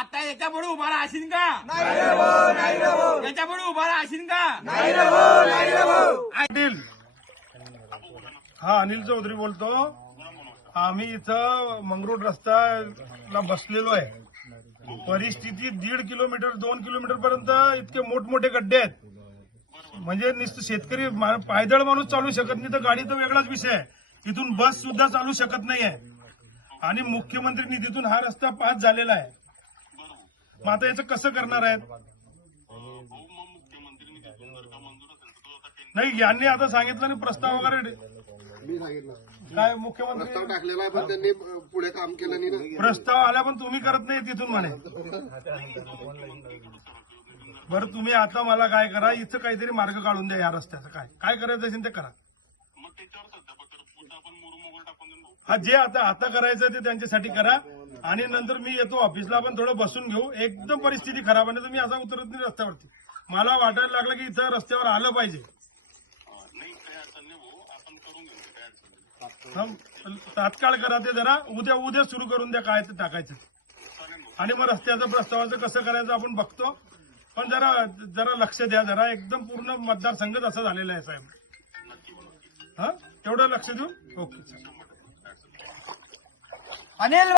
आता याच्यापुढे उभा राहशील का? याच्यापुढे उभा राहशील का? हा अनिल चौधरी बोलतो. आम्ही इथं मंगरूळ रस्त्याला बसलेलो आहे. परिस्थिती दीड किलोमीटर दोन किलोमीटर पर्यंत इतके मोठमोठे गड्डे आहेत. म्हणजे नुसतं शेतकरी पायदळ माणूस चालू शकत नाही तर गाडी तर वेगळाच विषय आहे. इथून बस सुद्धा चालू शकत नाहीये. आणि मुख्यमंत्री निधीतून हा रस्ता पास झालेला आहे. मग आता याचं कसं करणार आहेत? नाही यांनी आता सांगितलं नाही प्रस्ताव वगैरे मी सांगितलं. काय प्रस्ताव मुख्यमंत्री टाकलेला आहे पण त्यांनी पुढे काम केलं नाही ना. प्रस्ताव आला पण तुम्ही करत नाही तिथून म्हणे. बरं तुम्ही आता मला काय करा इथं काहीतरी मार्ग काढून द्या या रस्त्याचा. काय काय करायचं असेल ते करा. हा जे आता आता करायचं ते त्यांच्यासाठी करा. आणि नंतर मी येतो ऑफिसला आपण थोडं बसून घेऊ. एकदम परिस्थिती खराब आहे तर मी असा उतरत नाही रस्त्यावरती. मला वाटायला लागलं की इथं रस्त्यावर आलं पाहिजे. तात्काळ करा ते जरा. उद्या उद्या सुरू करून द्या काय ते टाकायचं. आणि मग रस्त्याचं प्रस्तावाचं कसं करायचं आपण बघतो. पण जरा जरा लक्ष द्या जरा. एकदम पूर्ण मतदारसंघच असा झालेला आहे साहेब. हा? तेवढं लक्ष देऊ ओके अनिल